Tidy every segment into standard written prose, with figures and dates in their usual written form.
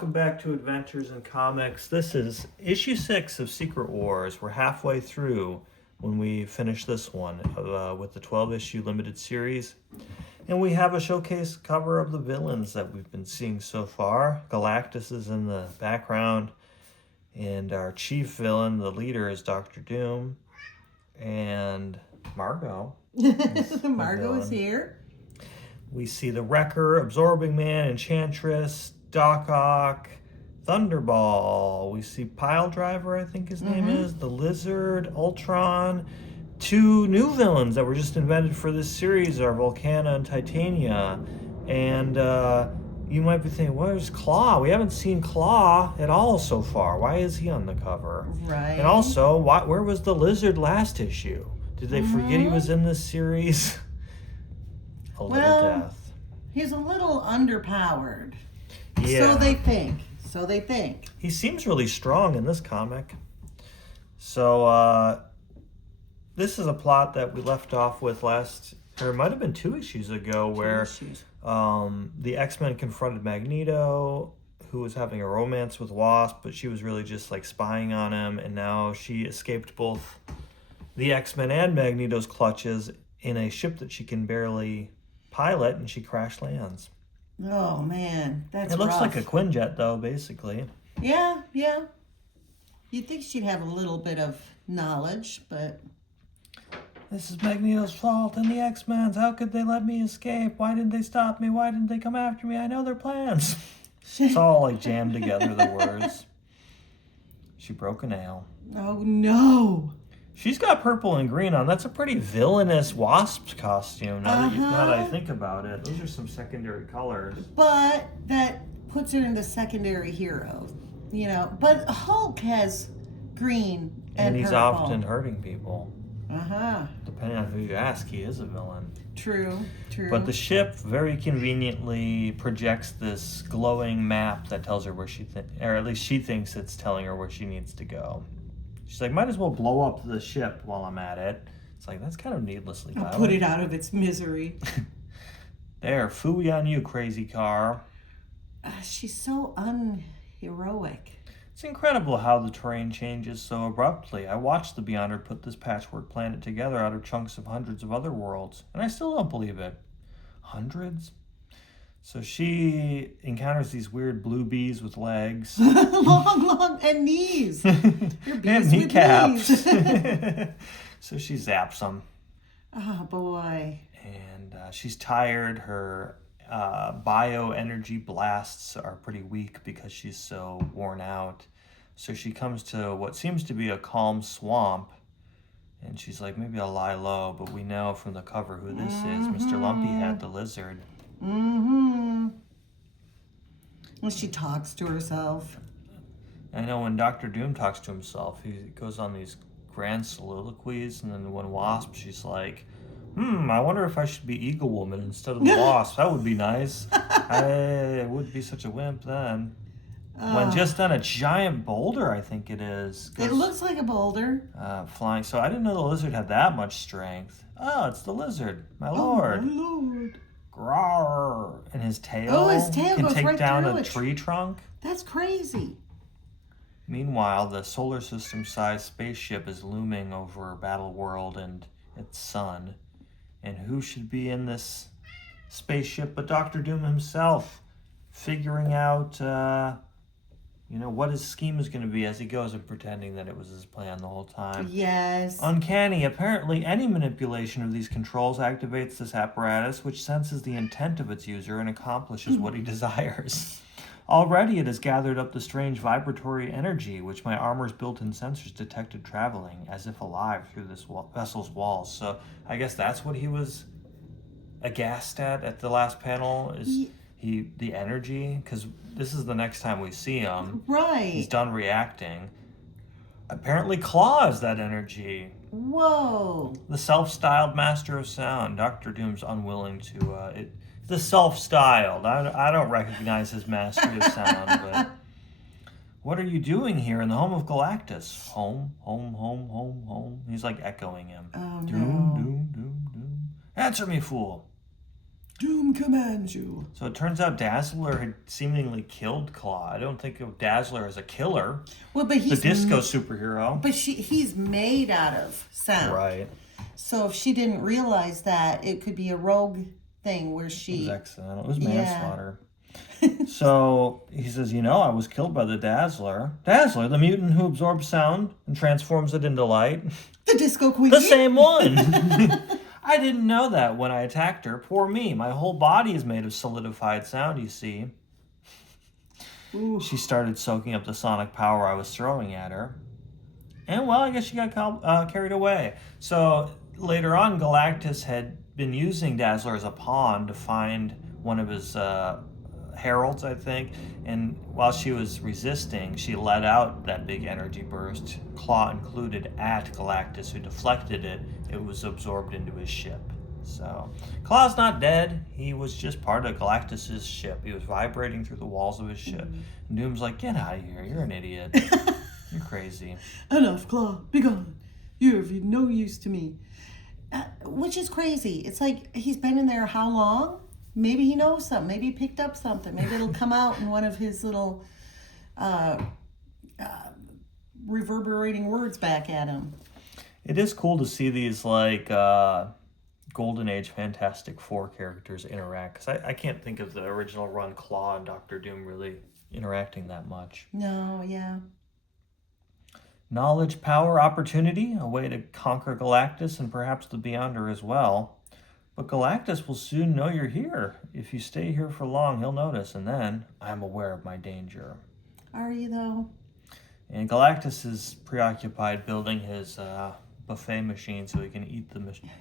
welcome back to Adventures in Comics. This is issue 6 of Secret Wars. We're halfway through when we finish this one with the 12-issue limited series. And we have a showcase cover of the villains that we've been seeing so far. Galactus is in the background, and our chief villain, the leader, is Doctor Doom. And Margot. Margot is here. We see the Wrecker, Absorbing Man, Enchantress, Doc Ock, Thunderball. We see Pile Driver, I think his name is, the Lizard, Ultron. Two new villains that were just invented for this series are Volcana and Titania. And you might be thinking, where's Claw? We haven't seen Claw at all so far. Why is he on the cover? Right. And also, where was the Lizard last issue? Did they forget he was in this series? A little death. He's a little underpowered. Yeah. So they think. He seems really strong in this comic. So, this is a plot that we left off with it might have been 2 issues ago, where the X-Men confronted Magneto, who was having a romance with Wasp, but she was really just like spying on him, and now she escaped both the X-Men and Magneto's clutches in a ship that she can barely pilot, and she crash lands. Oh man, that's It looks rough. like a Quinjet, though, basically. Yeah. You'd think she'd have a little bit of knowledge, but... This is Magneto's fault and the X-Men's. How could they let me escape? Why didn't they stop me? Why didn't they come after me? I know their plans. It's all like jammed together, the words. She broke a nail. Oh no! She's got purple and green on. That's a pretty villainous Wasp costume, now that I think about it. Those are some secondary colors. But that puts her in the secondary hero, you know. But Hulk has green and he's purple. often hurting people. Uh-huh. Depending on who you ask, he is a villain. True. But the ship very conveniently projects this glowing map that tells her where or at least she thinks it's telling her where she needs to go. She's like, might as well blow up the ship while I'm at it. It's like, that's kind of needlessly violent. Put it out of its misery. There, phooey on you, crazy car. She's so unheroic. It's incredible how the terrain changes so abruptly. I watched the Beyonder put this patchwork planet together out of chunks of hundreds of other worlds, and I still don't believe it. Hundreds? So she encounters these weird blue bees with legs. long, and knees. You're bees And kneecaps. with knees. So she zaps them. Oh, boy. And she's tired. Her bioenergy blasts are pretty weak because she's so worn out. So she comes to what seems to be a calm swamp. And she's like, maybe I'll lie low. But we know from the cover who this is. Mr. Lumpyhead, the lizard. Well, she talks to herself. I know when Dr. Doom talks to himself, he goes on these grand soliloquies. And then when Wasp, she's like, I wonder if I should be Eagle Woman instead of the Wasp. That would be nice. I wouldn't be such a wimp then. When just on a giant boulder, I think it is. It looks like a boulder. Flying. So I didn't know the lizard had that much strength. Oh, it's the lizard. My lord. Oh, my lord. Grawr. And his tail, can goes take right down through a it. tree trunk. That's crazy. Meanwhile, the solar system-sized spaceship is looming over Battle World and its sun. And who should be in this spaceship but Dr. Doom himself, figuring out, what his scheme is going to be as he goes and pretending that it was his plan the whole time. Yes. Uncanny. Apparently, any manipulation of these controls activates this apparatus, which senses the intent of its user and accomplishes what he desires. Already it has gathered up the strange vibratory energy, which my armor's built-in sensors detected traveling, as if alive, through this vessel's walls. So I guess that's what he was aghast at the last panel, is the energy, because this is the next time we see him. Right. He's done reacting. Apparently Claw is that energy. Whoa. The self-styled master of sound. Dr. Doom's unwilling to... The self-styled. I don't recognize his mastery of sound, but... What are you doing here in the home of Galactus? Home, home, home, home, home. He's like echoing him. Oh, Doom, no. doom, doom, doom. Answer me, fool. Doom commands you. So it turns out Dazzler had seemingly killed Claw. I don't think of Dazzler as a killer. Well, but The he's disco superhero. But he's made out of sound. Right. So if she didn't realize that, it could be a rogue thing where It was she. accidental. It was manslaughter. So he says, I was killed by the Dazzler. Dazzler, the mutant who absorbs sound and transforms it into light. The disco queen. The same one. I didn't know that when I attacked her. Poor me. My whole body is made of solidified sound, you see. Ooh. She started soaking up the sonic power I was throwing at her. And, well, I guess she got carried away. So later on, Galactus had been using Dazzler as a pawn to find one of his heralds, I think. And while she was resisting, she let out that big energy burst, Claw included, at Galactus, who deflected it. It was absorbed into his ship. So Claw's not dead. He was just part of Galactus's ship. He was vibrating through the walls of his ship. And Doom's like, get out of here. You're an idiot. You're crazy. Enough, Claw. Be gone. You're of no use to me. Which is crazy. It's like he's been in there how long? Maybe he knows something. Maybe he picked up something. Maybe it'll come out in one of his little reverberating words back at him. It is cool to see these, like, Golden Age Fantastic Four characters interact. Because I can't think of the original run Claw and Doctor Doom really interacting that much. No, yeah. Knowledge, power, opportunity, a way to conquer Galactus and perhaps the Beyonder as well. But Galactus will soon know you're here. If you stay here for long, he'll notice, and then I am aware of my danger. Are you, though? And Galactus is preoccupied building his buffet machine so he can eat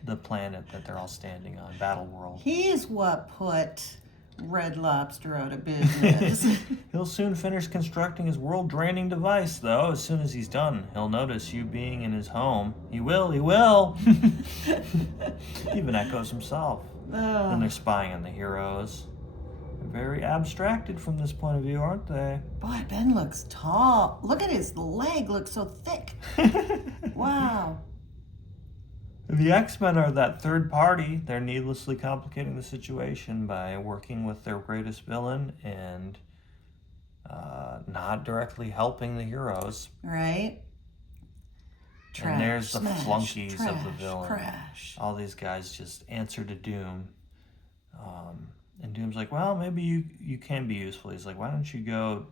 the planet that they're all standing on, Battle World. He's what put Red Lobster out of business. He'll soon finish constructing his world-draining device, though. As soon as he's done, he'll notice you being in his home. He will. Even echoes himself. And they're spying on the heroes. They're very abstracted from this point of view, aren't they? Boy, Ben looks tall. Look at his leg, looks so thick. Wow. The X-Men are that third party. They're needlessly complicating the situation by working with their greatest villain and not directly helping the heroes. Right? Trash, and there's the smash, flunkies trash, of the villain. Crash. All these guys just answer to Doom. And Doom's like, well, maybe you can be useful. He's like, why don't you go,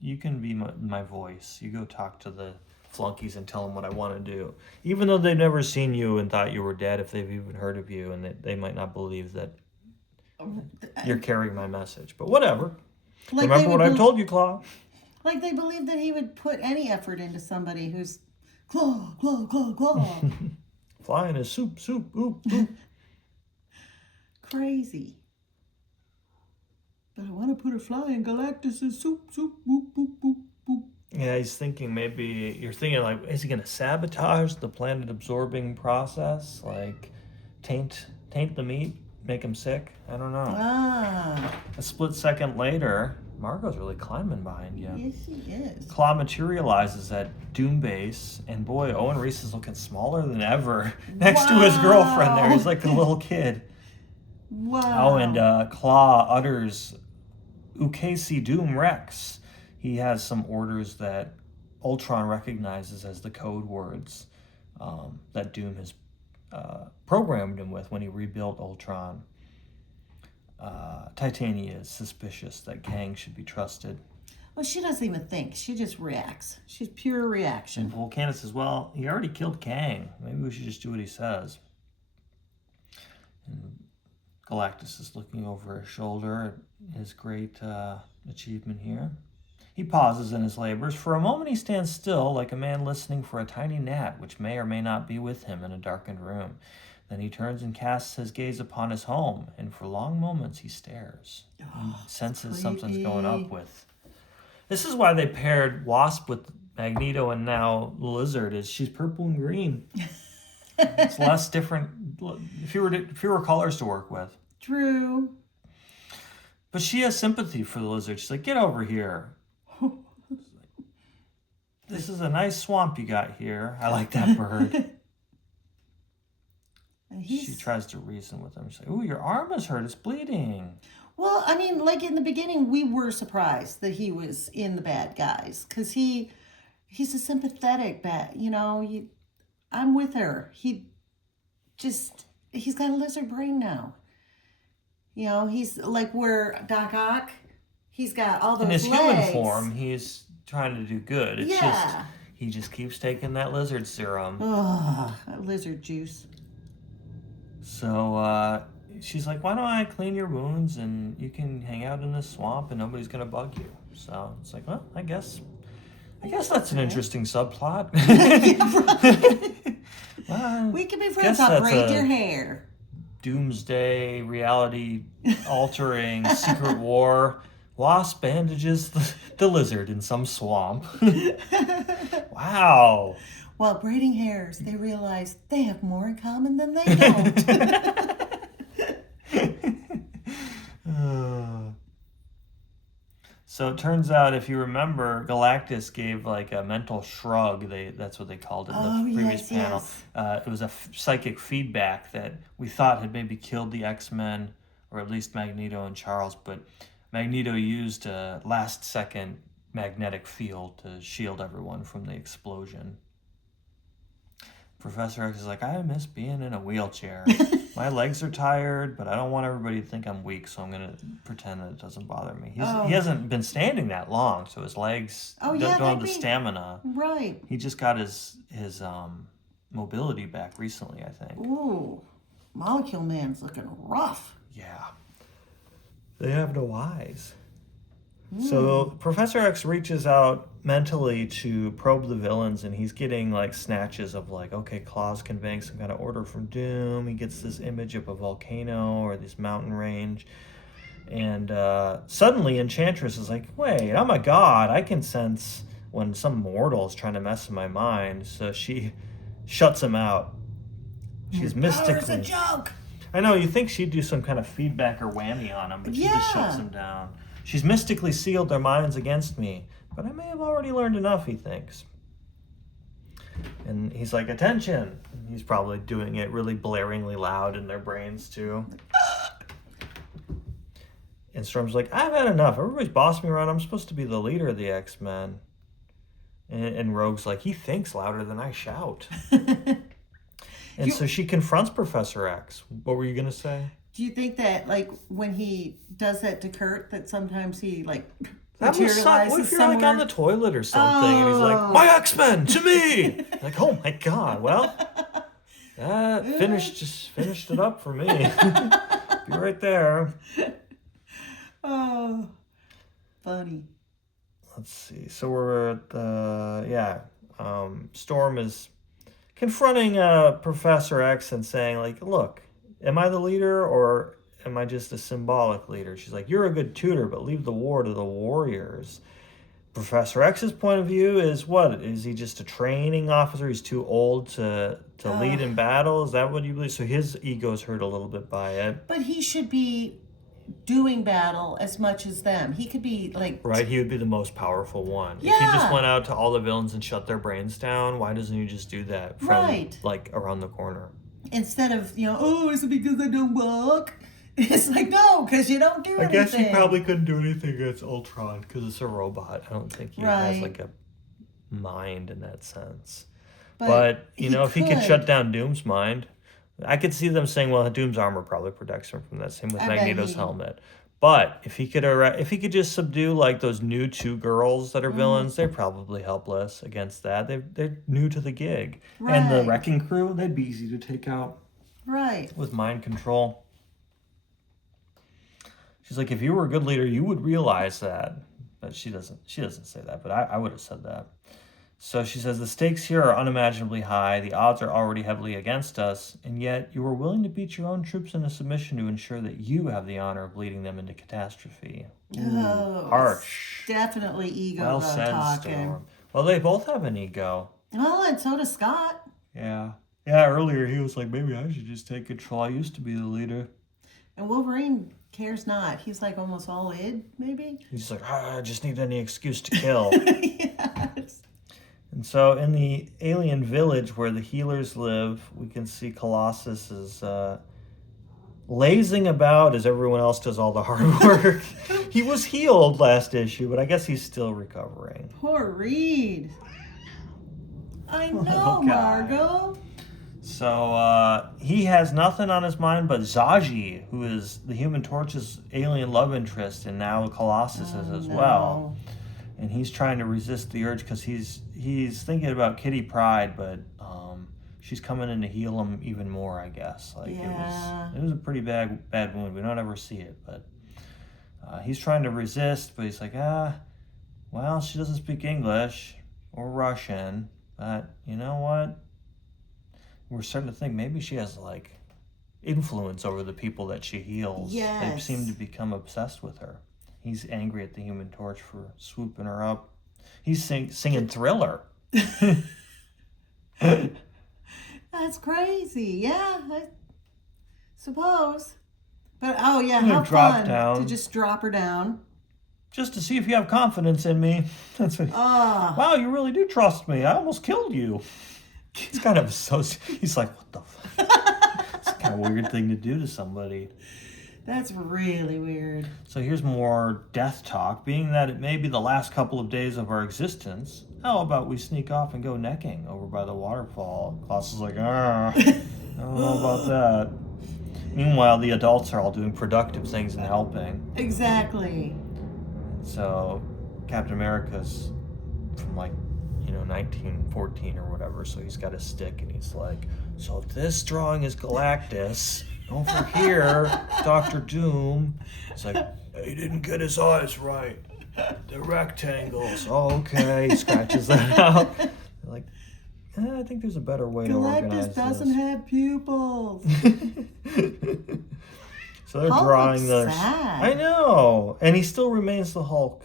you can be my voice. You go talk to the flunkies and tell them what I want to do. Even though they've never seen you and thought you were dead, if they've even heard of you, and they might not believe that you're carrying my message. But whatever. Like remember what I've told you, Claw. Like they believe that he would put any effort into somebody who's claw, claw, claw, claw. Flying is soup, oop, oop. Crazy. But I want to put a fly in Galactus' soup, boop, boop, boop, boop. Yeah, he's thinking maybe, you're thinking like, is he going to sabotage the planet absorbing process? Like, taint the meat, make him sick? I don't know. A split second later, Margot's really climbing behind you. Yes, he is. Claw materializes at Doom Base, and boy, Owen Reese is looking smaller than ever next to his girlfriend there. He's like a little kid. Wow. Oh, and Claw utters Ukesi Doom Rex. He has some orders that Ultron recognizes as the code words that Doom has programmed him with when he rebuilt Ultron. Titania is suspicious that Kang should be trusted. Well, she doesn't even think. She just reacts. She's pure reaction. And Volcana says, well, he already killed Kang. Maybe we should just do what he says. And Galactus is looking over his shoulder at his great achievement here. He pauses in his labors. For a moment he stands still, like a man listening for a tiny gnat which may or may not be with him in a darkened room. Then he turns and casts his gaze upon his home, and for long moments he stares. He senses something's going up with. This is why they paired Wasp with Magneto and now Lizard. Is she's purple and green. It's less different, fewer colors to work with. True. But she has sympathy for the Lizard. She's like, get over here. This is a nice swamp you got here. I like that bird. And She tries to reason with him. She's like, "Ooh, your arm is hurt. It's bleeding." Well, I mean, like in the beginning, we were surprised that he was in the bad guys because he's a sympathetic bad. I'm with her. He's got a lizard brain now. He's like where Doc Ock. He's got all those In his legs. human form, he's trying to do good. It's just he just keeps taking that lizard serum. Oh, that lizard juice. So she's like, "Why don't I clean your wounds and you can hang out in this swamp and nobody's gonna bug you?" So it's like, well, I guess that's an interesting subplot. Well, We can be friends. guess I'll that's braid a- your hair. doomsday, reality altering, secret war. Wasp bandages the lizard in some swamp. Wow. While braiding hairs, they realize they have more in common than they don't. So it turns out, if you remember, Galactus gave like a mental shrug. That's what they called it in the previous panel. It was a psychic feedback that we thought had maybe killed the X-Men, or at least Magneto and Charles, but Magneto used a last-second magnetic field to shield everyone from the explosion. Professor X is like, "I miss being in a wheelchair. My legs are tired, but I don't want everybody to think I'm weak, so I'm going to pretend that it doesn't bother me." He hasn't been standing that long, so his legs don't have the stamina. Right. He just got his mobility back recently, I think. Ooh, Molecule Man's looking rough. Yeah. They have no eyes. So Professor X reaches out mentally to probe the villains, and he's getting like snatches of like, okay, Claw's conveying some kind of order from Doom. He gets this image of a volcano or this mountain range. And suddenly Enchantress is like, wait, I'm a god. I can sense when some mortal is trying to mess with my mind. So she shuts him out. She's mystically... Power's a joke. I know, you think she'd do some kind of feedback or whammy on him, but she just shuts him down. She's mystically sealed their minds against me, but I may have already learned enough, he thinks. And he's like, attention! And he's probably doing it really blaringly loud in their brains, too. And Storm's like, I've had enough. Everybody's bossing me around. I'm supposed to be the leader of the X-Men. And Rogue's like, he thinks louder than I shout. And so she confronts Professor X. What were you going to say? Do you think that, like, when he does that to Kurt, that sometimes he, like, That would suck. What if you're like on the toilet or something and he's like, my X-Men, to me! Like, oh my god, well, that just finished it up for me. Be right there. Oh, funny. Let's see. So we're at Storm is confronting Professor X and saying, like, look, am I the leader or am I just a symbolic leader? She's like, you're a good tutor, but leave the war to the warriors. Professor X's point of view is, what? Is he just a training officer? He's too old to lead in battle? Is that what you believe? So his ego's hurt a little bit by it. But he should be doing battle as much as them. He could be like... Right, he would be the most powerful one. Yeah. If he just went out to all the villains and shut their brains down, why doesn't he just do that from, like, around the corner? Instead of, oh, is it because I don't walk? It's like, no, because you don't do anything. I guess he probably couldn't do anything against Ultron because it's a robot. I don't think he has, like, a mind in that sense. But if he could shut down Doom's mind... I could see them saying, well, Doom's armor probably protects him from that. Same with Magneto's helmet. But if he could just subdue like those new two girls that are villains, they're probably helpless against that. They're new to the gig. Right. And the Wrecking Crew, they'd be easy to take out. Right. With mind control. She's like, if you were a good leader, you would realize that. But she doesn't say that, but I would have said that. So she says, the stakes here are unimaginably high, the odds are already heavily against us, and yet you are willing to beat your own troops into submission to ensure that you have the honor of leading them into catastrophe. Oh, harsh. Definitely ego well said, talking. Storm. Well, they both have an ego. Well, and so does Scott. Yeah. Yeah, earlier he was like, maybe I should just take control. I used to be the leader. And Wolverine cares not. He's like almost all id, maybe? He's like, I just need any excuse to kill. Yes. And So in the alien village where the healers live, we can see Colossus is lazing about as everyone else does all the hard work. He was healed last issue, but I guess he's still recovering. Poor Reed. I know, Little guy. Margot. So he has nothing on his mind but Zaji, who is the Human Torch's alien love interest, and now Colossus is as well. And he's trying to resist the urge because he's thinking about Kitty Pryde, but she's coming in to heal him even more, I guess. Like it was a pretty bad wound. We don't ever see it, but he's trying to resist, but he's like, well, she doesn't speak English or Russian, but you know what? We're starting to think maybe she has like influence over the people that she heals. Yes. They seem to become obsessed with her. He's angry at the Human Torch for swooping her up. He's singing Thriller. That's crazy. Yeah, I suppose. But oh yeah, I'm gonna how drop fun down. to just drop her down. Just to see if you have confidence in me. That's what. Wow, you really do trust me. I almost killed you. It's kind of so. He's like, what the fuck? It's kind of a weird thing to do to somebody. That's really weird. So here's more death talk. Being that it may be the last couple of days of our existence, how about we sneak off and go necking over by the waterfall? Klaus is like, I don't know about that. Meanwhile, the adults are all doing productive things and helping. Exactly. So Captain America's from 1914 or whatever, so he's got a stick and he's like, so if this drawing is Galactus, over here, Dr. Doom. It's like, he didn't get his eyes right. The rectangles. Oh, okay. He scratches that out. They're like, I think there's a better way to organize Galactus doesn't this. have pupils. So they're Hulk drawing looks the. sad. I know, and he still remains the Hulk.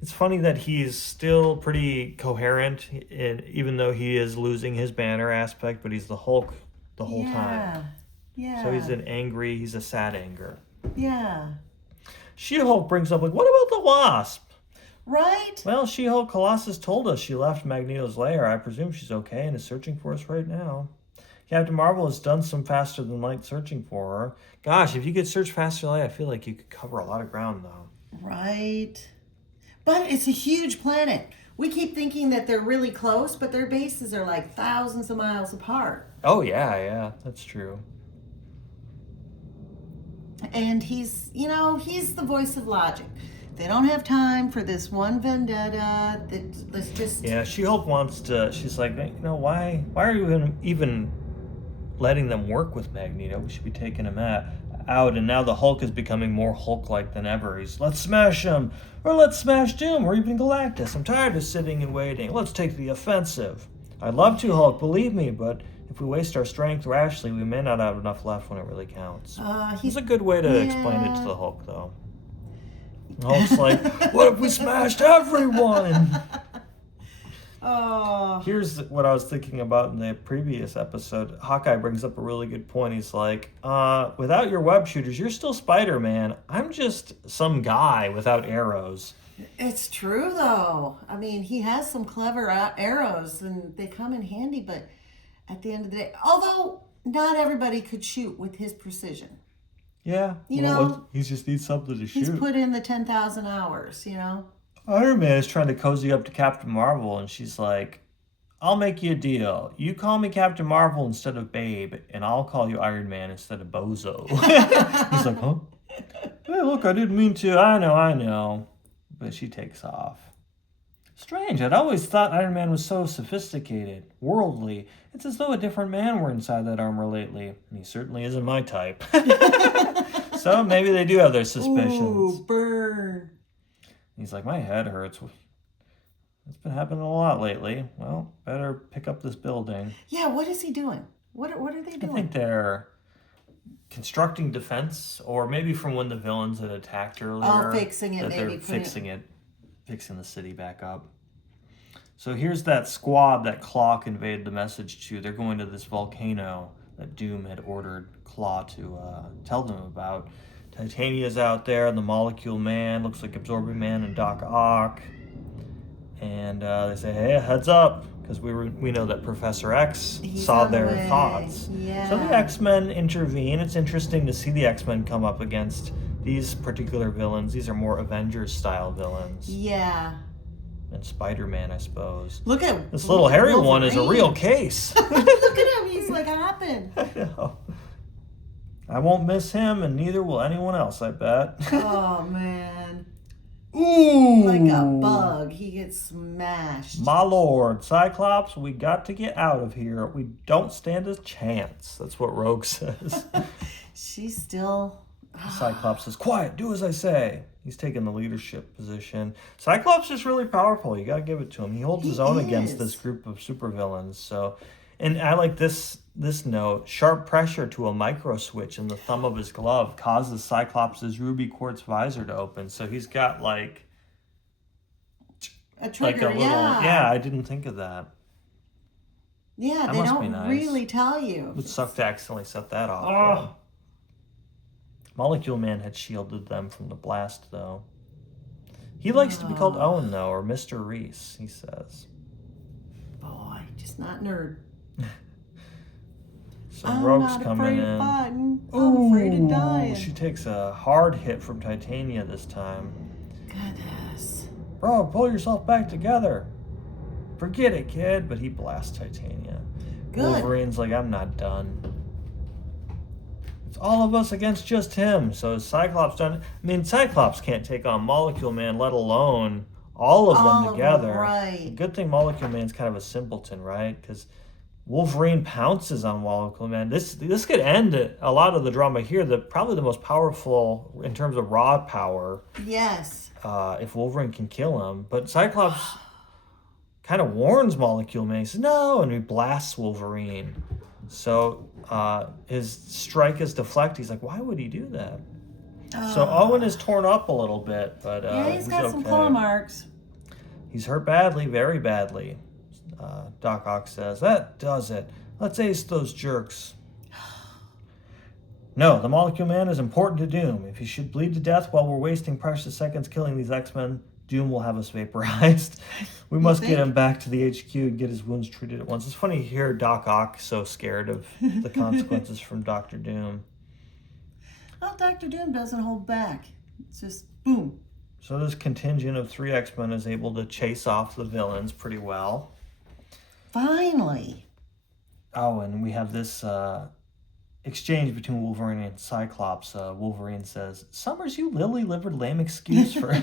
It's funny that he's still pretty coherent, even though he is losing his banner aspect, but he's the Hulk the whole time. Yeah. So he's a sad anger. Yeah. She-Hulk brings up, like, what about the Wasp? Right? Well, She-Hulk, Colossus told us she left Magneto's lair. I presume she's okay and is searching for us right now. Captain Marvel has done some faster than light searching for her. Gosh, if you could search faster than light, I feel like you could cover a lot of ground, though. Right. But it's a huge planet. We keep thinking that they're really close, but their bases are like thousands of miles apart. Oh, yeah, that's true. And he's the voice of logic. They don't have time for this one vendetta. Let's just... Yeah, She-Hulk wants to... She's like, why are you even letting them work with Magneto? We should be taking him out. And now the Hulk is becoming more Hulk-like than ever. He's, let's smash him, or let's smash Doom, or even Galactus. I'm tired of sitting and waiting. Let's take the offensive. I'd love to, Hulk, believe me, but if we waste our strength rashly, we may not have enough left when it really counts. He's a good way to explain it to the Hulk, though. The Hulk's like, what if we smashed everyone? Oh. Here's what I was thinking about in the previous episode. Hawkeye brings up a really good point. He's like, without your web shooters, you're still Spider-Man. I'm just some guy without arrows. It's true, though. I mean, he has some clever arrows, and they come in handy, but at the end of the day, although not everybody could shoot with his precision. Yeah. He just needs something to shoot. He's put in the 10,000 hours, Iron Man is trying to cozy up to Captain Marvel, and she's like, I'll make you a deal. You call me Captain Marvel instead of Babe, and I'll call you Iron Man instead of Bozo. He's like, huh? Hey, look, I didn't mean to. I know. But she takes off. Strange, I'd always thought Iron Man was so sophisticated, worldly. It's as though a different man were inside that armor lately. And he certainly isn't my type. So maybe they do have their suspicions. Ooh, burn. He's like, my head hurts. It's been happening a lot lately. Well, better pick up this building. Yeah, what is he doing? What are they doing? I think they're constructing defense, or maybe from when the villains had attacked earlier. Oh, fixing it, that maybe. They're fixing the city back up. So here's that squad that Claw conveyed the message to. They're going to this volcano that Doom had ordered Claw to tell them about. Titania's out there, and the Molecule Man, looks like Absorbing Man and Doc Ock. And and they say, "Hey, heads up," because we know that Professor X He's saw on the their way. thoughts. Yeah. So the X-Men intervene. It's interesting to see the X-Men come up against these particular villains. These are more Avengers-style villains. Yeah. And Spider-Man, I suppose. Look at This little hairy one is a Wolverine. real case. Look at him. He's like hopping. I know. I won't miss him, and neither will anyone else, I bet. Oh, man. Ooh! Like a bug. He gets smashed. My lord, Cyclops, we got to get out of here. We don't stand a chance. That's what Rogue says. She's still... Cyclops says, quiet, do as I say. He's taking the leadership position. Cyclops is really powerful. You got to give it to him. He holds his own against this group of supervillains. So, and I like this note. Sharp pressure to a micro switch in the thumb of his glove causes Cyclops' ruby quartz visor to open. So he's got like a trigger, like a little, I didn't think of that. Yeah, That they must be don't nice. really tell you. It would suck to accidentally set that off. though. Molecule Man had shielded them from the blast, though. He likes to be called Owen, though, or Mr. Reese, he says. Boy, just not nerd. So I'm Rogue's not coming afraid in. of fighting. I'm afraid of dying. She takes a hard hit from Titania this time. Goodness. Bro, pull yourself back together. Forget it, kid. But he blasts Titania. Good. Wolverine's like, I'm not done. It's all of us against just him. So is Cyclops done? I mean, Cyclops can't take on Molecule Man, let alone all of them together. Right. Good thing Molecule Man's kind of a simpleton, right? Because Wolverine pounces on Molecule Man. This could end a lot of the drama here. Probably the most powerful in terms of raw power. Yes. If Wolverine can kill him, but Cyclops kind of warns Molecule Man. He says no, and he blasts Wolverine. So his strike is deflected. He's like, why would he do that? So Owen is torn up a little bit, but Yeah, he's got some claw marks. He's hurt badly, very badly. Doc Ock says, that does it. Let's ace those jerks. No, the Molecule Man is important to Doom. If he should bleed to death while we're wasting precious seconds killing these X-Men, Doom will have us vaporized. We must get him back to the HQ and get his wounds treated at once. It's funny to hear Doc Ock so scared of the consequences from Dr. Doom. Well, Dr. Doom doesn't hold back. It's just boom. So this contingent of 3 X-Men is able to chase off the villains pretty well. Finally. Oh, and we have this exchange between Wolverine and Cyclops. Wolverine says, Summers, you lily-livered lame excuse for...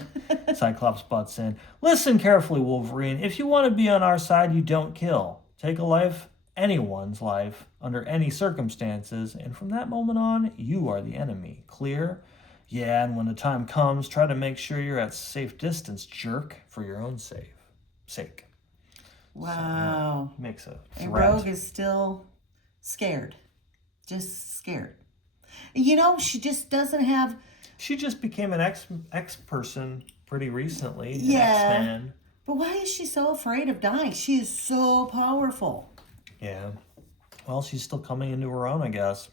Cyclops butts in. Listen carefully, Wolverine. If you want to be on our side, you don't kill. Take a life, anyone's life, under any circumstances, and from that moment on, you are the enemy. Clear? Yeah, and when the time comes, try to make sure you're at safe distance, jerk, for your own sake. Wow. So, makes a threat. And Rogue is still scared. Just scared. You know, she just doesn't have... She just became an X person pretty recently. An Yeah. X-Man. But why is she so afraid of dying? She is so powerful. Yeah. Well, she's still coming into her own, I guess.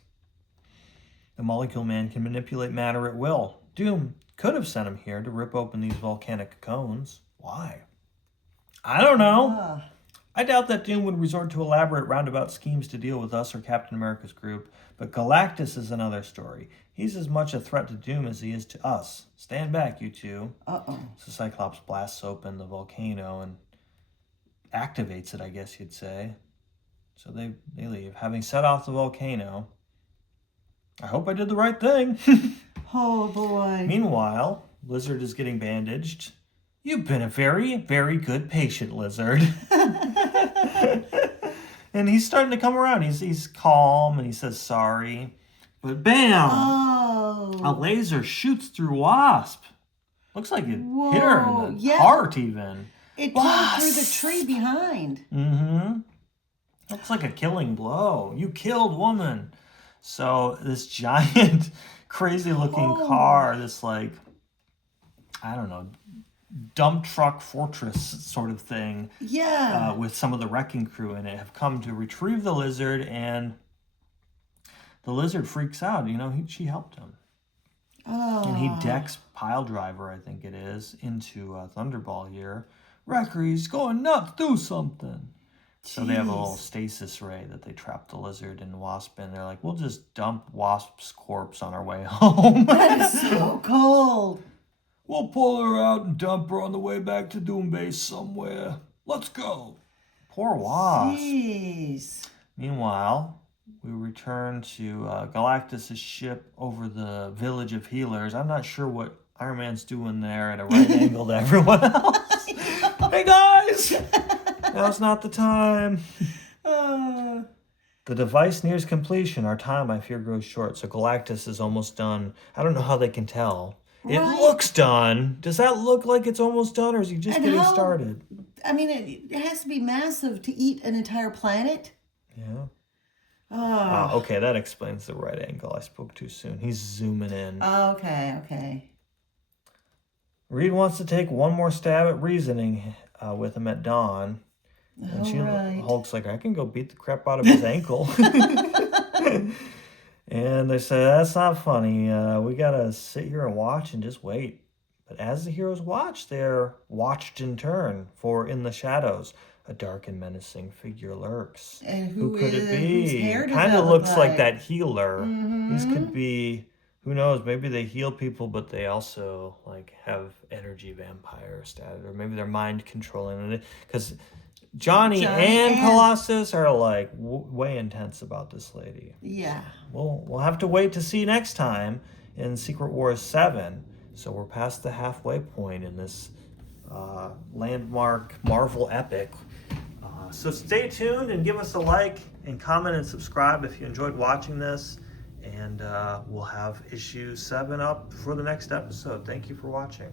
The Molecule Man can manipulate matter at will. Doom could have sent him here to rip open these volcanic cones. Why? I don't know. I doubt that Doom would resort to elaborate roundabout schemes to deal with us or Captain America's group, but Galactus is another story. He's as much a threat to Doom as he is to us. Stand back, you two. Uh-oh. So Cyclops blasts open the volcano and activates it, I guess you'd say. So they leave. Having set off the volcano, I hope I did the right thing. Oh, boy. Meanwhile, Lizard is getting bandaged. You've been a very, very good patient, Lizard. And he's starting to come around. He's calm and he says sorry. But bam! A laser shoots through Wasp. Looks like it hit her in the heart even. It tore through the tree behind. Mm-hmm. Looks like a killing blow. You killed woman. So this giant, crazy-looking car, this like, I don't know, dump truck fortress sort of thing. Yeah. With some of the wrecking crew in it, have come to retrieve the Lizard, and the Lizard freaks out. You know, she helped him. Oh. And he decks Piledriver, I think it is, into Thunderball here, Wrecker, he's going nuts, do something. So they have a little Jeez. stasis ray that they trap the lizard and Wasp in. They're like, we'll just dump Wasp's corpse on our way home. That is so cold. We'll pull her out and dump her on the way back to Doom Base somewhere. Let's go. Poor Wasp. Jeez. Meanwhile, we return to Galactus' ship over the village of healers. I'm not sure what Iron Man's doing there at a right angle to everyone else. Hey guys! Now's not the time. The device nears completion. Our time, I fear, grows short. So Galactus is almost done. I don't know how they can tell. It Right. looks done. Does that look like it's almost done, or is he just And getting how- started? I mean, it has to be massive to eat an entire planet. Yeah. Oh. Okay, that explains the right angle. I spoke too soon. He's zooming in. Okay. Reed wants to take one more stab at reasoning with him at dawn. And All right. Hulk's like, I can go beat the crap out of his ankle. And they say, that's not funny. We gotta sit here and watch and just wait. But as the heroes watch, they're watched in turn. For in the shadows, a dark and menacing figure lurks. And Who could it whose be? hair does Kind that of look looks like that healer. These Mhm. could be, who knows, maybe they heal people, but they also like have energy vampire status, or maybe they're mind controlling it. Because Johnny and Colossus are like way intense about this lady. Yeah. We'll have to wait to see next time in Secret Wars 7. So we're past the halfway point in this landmark Marvel epic. So stay tuned and give us a like and comment and subscribe if you enjoyed watching this. And we'll have issue 7 up for the next episode. Thank you for watching.